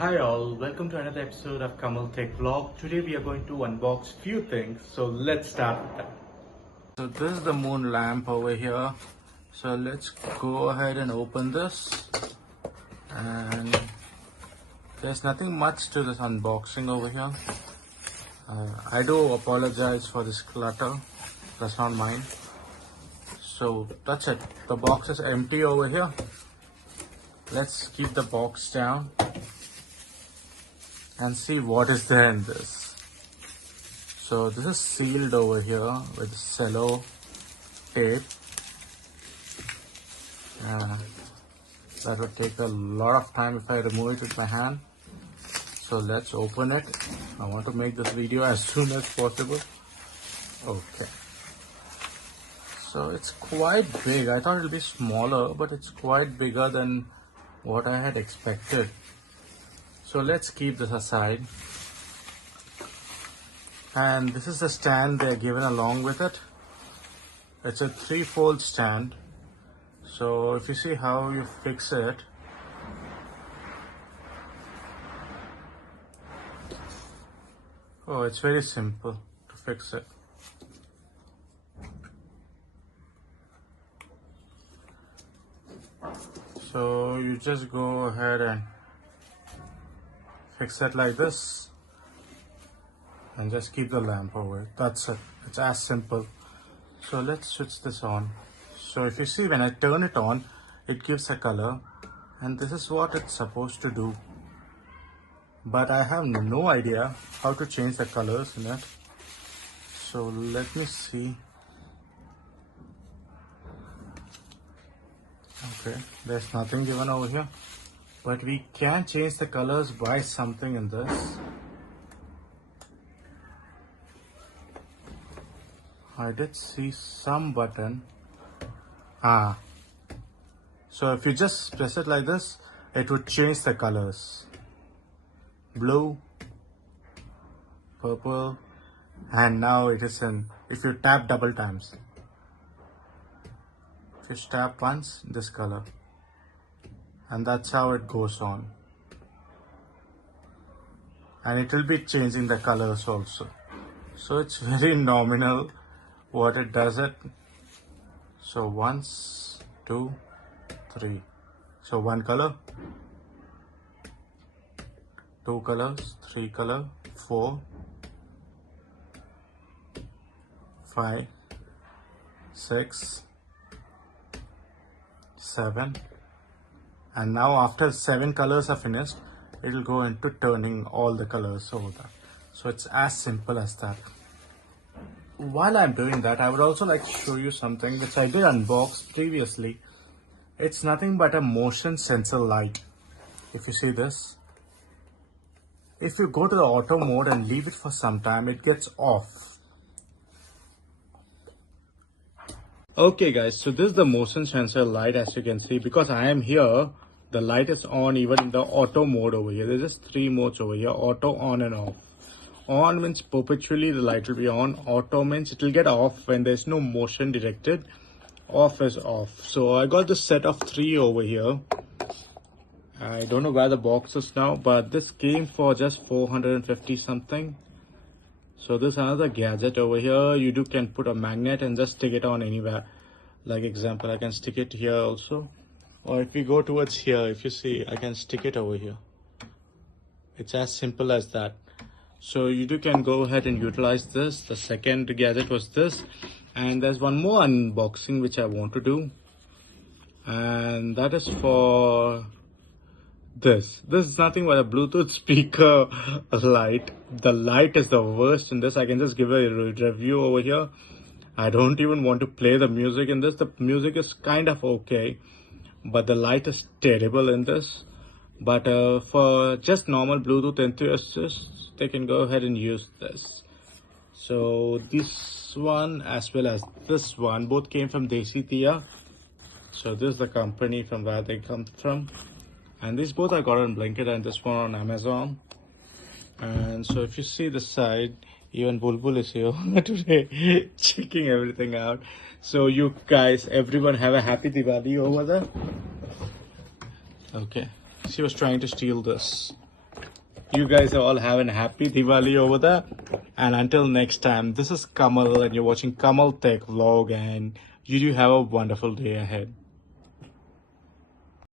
Hi all, welcome to another episode of kamaltechvlog. Today we are going to unbox few things, so let's start with that. So this is the moon lamp over here. So let's go ahead and open this. And there's nothing much to this unboxing over here. I do apologize for this clutter, that's not mine. So that's it, the box is empty over here. Let's keep the box down and see what is there in this. So this is sealed over here with cello tape. That would take a lot of time if I remove it with my hand. So let's open it. I want to make this video as soon as possible. Okay. So it's quite big. I thought it would be smaller, but it's quite bigger than what I had expected. So let's keep this aside. And this is the stand they're given along with it. It's a 3-fold stand. So if you see how you fix it, oh, it's very simple to fix it. So you just go ahead and fix it like this and just keep the lamp over it. That's it. It's as simple. So let's switch this on. So if you see, when I turn it on, it gives a color, and this is what it's supposed to do. But I have no idea how to change the colors in it. So let me see. Okay, there's nothing given over here, but we can change the colors by something in this. I did see some button. So if you just press it like this, it would change the colors. Blue, purple, and now it is in, if you tap double times. If you tap once, this color. And that's how it goes on. And it will be changing the colors also. So it's very nominal what it does it. So 1, 2, 3. So 1 color, 2 colors, 3 color, 4, 5, 6, 7. And now after 7 colors are finished, it will go into turning all the colors over that. So it's as simple as that. While I'm doing that, I would also like to show you something which I did unbox previously. It's nothing but a motion sensor light. If you see this, if you go to the auto mode and leave it for some time, it gets off. Okay guys, so this is the motion sensor light. As you can see, because I am here, the light is on even in the auto mode over here. There's just 3 modes over here: auto, on and off. On means perpetually the light will be on. Auto means it will get off when there's no motion detected. Off is off. So I got this set of 3 over here. I don't know where the box is now, but this came for just 450 something. So this is another gadget over here. You can put a magnet and just stick it on anywhere. Like example, I can stick it here also. Or if we go towards here, if you see, I can stick it over here. It's as simple as that. So you can go ahead and utilize this. The second gadget was this. And there's one more unboxing which I want to do. And that is for this. This is nothing but a Bluetooth speaker light. The light is the worst in this. I can just give a review over here. I don't even want to play the music in this. The music is kind of okay, but the light is terrible in this. But for just normal Bluetooth enthusiasts, they can go ahead and use this. So this one as well as this one both came from Desi Tia. So this is the company from where they come from. And these both I got on Blinkit and this one on Amazon. And so if you see the side, even Bulbul is here today checking everything out. So you guys, everyone have a happy Diwali over there. Okay, she was trying to steal this. You guys are all having a happy Diwali over there. And until next time, this is Kamal and you're watching Kamal Tech Vlog and you do have a wonderful day ahead.